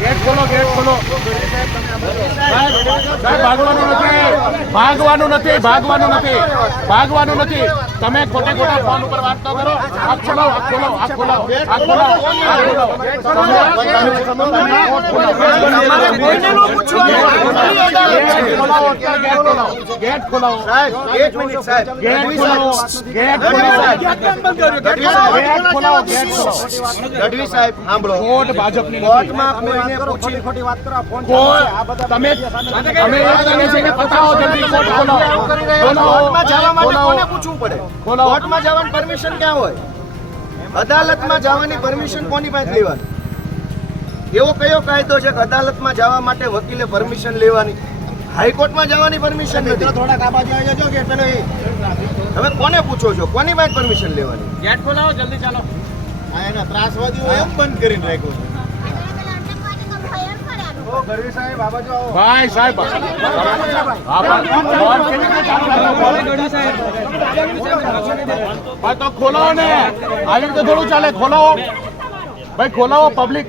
Gate ખોલો, gate ખોલો. સાહેબ ભાગવાનું નથી, ભાગવાનું નથી, ભાગવાનું નથી, ભાગવાનું નથી. તમે ખોટે ખોટા ફોન ઉપર વાત ન કરો. આ ખોલો, આ ખોલો, આ ખોલો, આ ખોલો, આ ખોલો. ગેટ ખોલાવો સાહેબ, એક મિનિટ સાહેબ. ગેટ ખોલાવો, ગેટ ખોલાવો, ગેટ ખોલાવો. ગઢવી સાહેબ સાંભળો. કોર્ટ ભાજપની કોર્ટમાં કોઈને પૂછી ખોટી વાત કરો. ફોન તમે અમે એ કહીએ છીએ કે પતાવો જલ્દી, કોર્ટ ખોલો. કોર્ટમાં જવા માટે કોને પૂછવું પડે? ખોલાવો. કોર્ટમાં જવાની પરમિશન ક્યાં હોય? અદાલતમાં જવાની પરમિશન કોની પાસે લેવાની? એવો કયો કાયદો છે કે અદાલતમાં જવા માટે વકીલે પરમિશન લેવાની? હાઈકોર્ટમાં જવાની પરમિશન નથી. થોડાક આ બાજુ આવી જજો કે પેલો એ તમે કોને પૂછો છો? કોની પાસે પરમિશન લેવાની? ગેટ ખોલાવો જલ્દી, ચાલો. આ એના ત્રાસવાદીઓ એમ બંધ કરીને રાખ્યો છે. ગઢવી સાહેબ આ બાજુ આવો. ભાઈ સાહેબ હા, તો ખોલાવો ને. આવી રીતે થોડું ચાલે. ખોલાવો ભાઈ, ખોલાવો. પબ્લિક